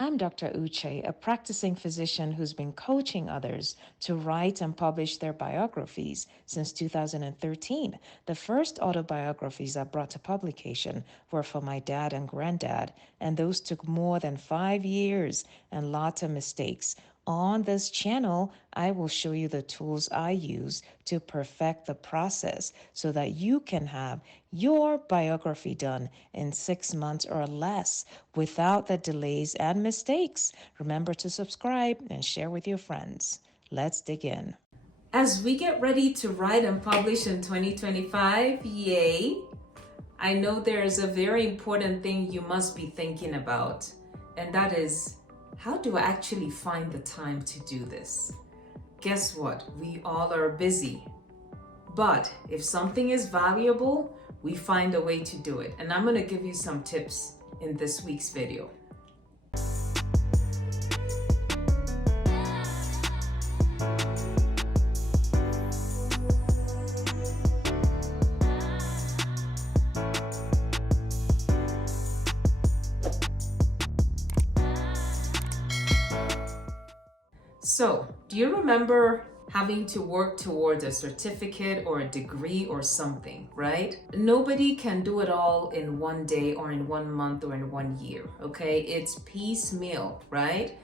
I'm Dr. Uche, a practicing physician who's been coaching others to write and publish their biographies since 2013. The first autobiographies I brought to publication were for my dad and granddad, and those took more than 5 years and lots of mistakes. On this channel, I will show you the tools I use to perfect the process so that you can have your biography done in 6 months or less without the delays and mistakes. Remember to subscribe and share with your friends. Let's dig in. As we get ready to write and publish in 2025, yay! I know there is a very important thing you must be thinking about, and that is, how do I actually find the time to do this? Guess what? We all are busy. But if something is valuable, we find a way to do it. And I'm going to give you some tips in this week's video. So, do you remember having to work towards a certificate or a degree or something, right? Nobody can do it all in one day or in 1 month or in 1 year, okay? It's piecemeal, right?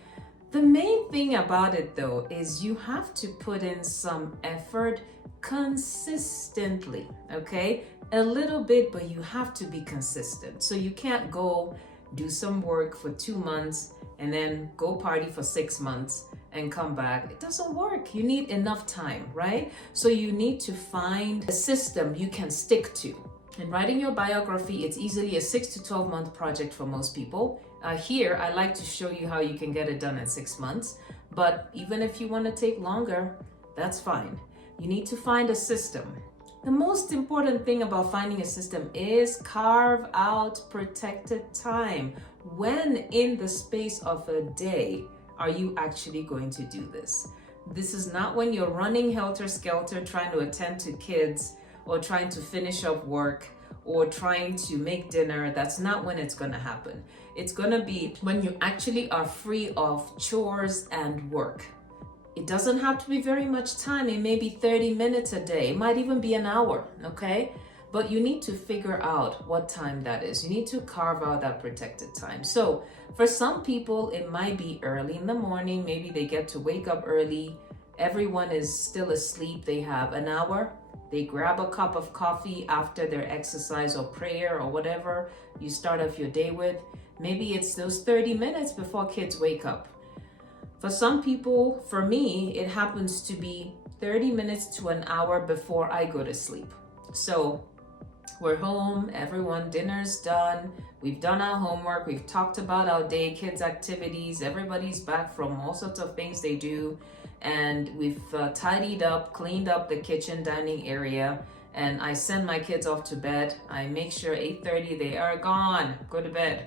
The main thing about it though is you have to put in some effort consistently, okay? A little bit, but you have to be consistent. So you can't go do some work for 2 months and then go party for 6 months and come back. It doesn't work. You need enough time, right? So you need to find a system you can stick to. In writing your biography, it's easily a 6 to 12 month project for most people. Here, I like to show you how you can get it done in 6 months. But even if you want to take longer, that's fine. You need to find a system. The most important thing about finding a system is carve out protected time. When in the space of a day are you actually going to do this? This is not when you're running helter-skelter trying to attend to kids or trying to finish up work or trying to make dinner. That's not when it's going to happen. It's going to be when you actually are free of chores and work. It doesn't have to be very much time. It may be 30 minutes a day. It might even be an hour, okay? But you need to figure out what time that is. You need to carve out that protected time. So for some people, it might be early in the morning. Maybe they get to wake up early. Everyone is still asleep. They have an hour. They grab a cup of coffee after their exercise or prayer or whatever you start off your day with. Maybe it's those 30 minutes before kids wake up. For some people, for me, it happens to be 30 minutes to an hour before I go to sleep. So we're home, everyone, dinner's done, we've done our homework, we've talked about our day, kids' activities, everybody's back from all sorts of things they do, and we've tidied up, cleaned up the kitchen, dining area, and I send my kids off to bed. I make sure 8:30 they are gone, go to bed,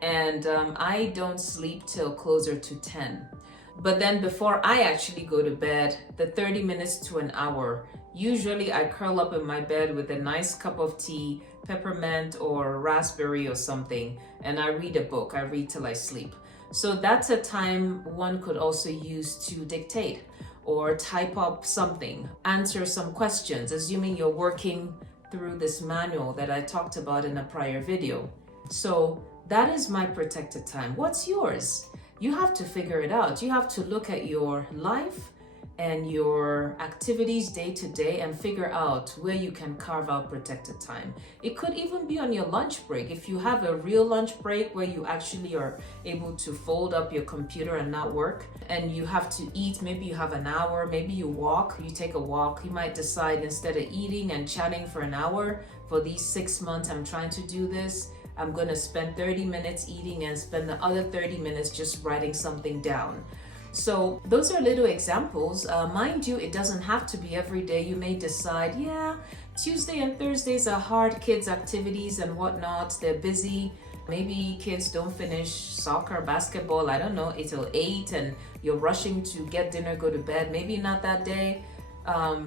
and I don't sleep till closer to 10. But then before I actually go to bed, the 30 minutes to an hour, usually I curl up in my bed with a nice cup of tea, peppermint or raspberry or something, and I read a book. I read till I sleep. So that's a time one could also use to dictate or type up something, answer some questions, assuming you're working through this manual that I talked about in a prior video. So that is my protected time. What's yours? You have to figure it out. You have to look at your life and your activities day to day and figure out where you can carve out protected time. It could even be on your lunch break. If you have a real lunch break where you actually are able to fold up your computer and not work, and you have to eat, maybe you have an hour, maybe you walk, you take a walk, you might decide instead of eating and chatting for an hour, for these 6 months I'm trying to do this, I'm gonna spend 30 minutes eating and spend the other 30 minutes just writing something down. So those are little examples. Mind you, it doesn't have to be every day. You may decide, yeah, Tuesday and Thursdays are hard kids activities and whatnot. They're busy. Maybe kids don't finish soccer, basketball, I don't know, till 8 and you're rushing to get dinner, go to bed. Maybe not that day.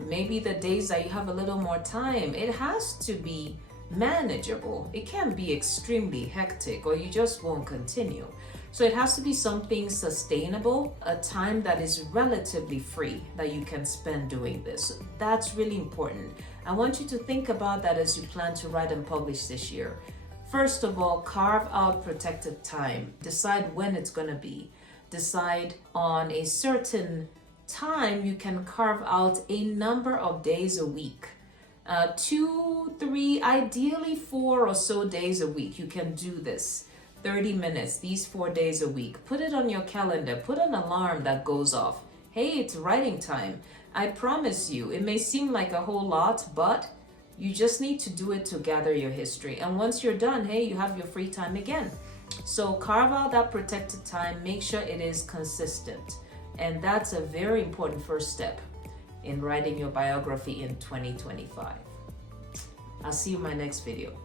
Maybe the days that you have a little more time. It has to be manageable. It can be extremely hectic or you just won't continue. So it has to be something sustainable, a time that is relatively free that you can spend doing this. That's really important. I want you to think about that as you plan to write and publish this year. First of all, carve out protected time. Decide when it's going to be. Decide on a certain time you can carve out a number of days a week. 2, 3, ideally 4 or so days a week. You can do this. 30 minutes, these 4 days a week. Put it on your calendar. Put an alarm that goes off. Hey, it's writing time. I promise you, it may seem like a whole lot, but you just need to do it to gather your history. And once you're done, hey, you have your free time again. So carve out that protected time. Make sure it is consistent. And that's a very important first step in writing your biography in 2025. I'll see you in my next video.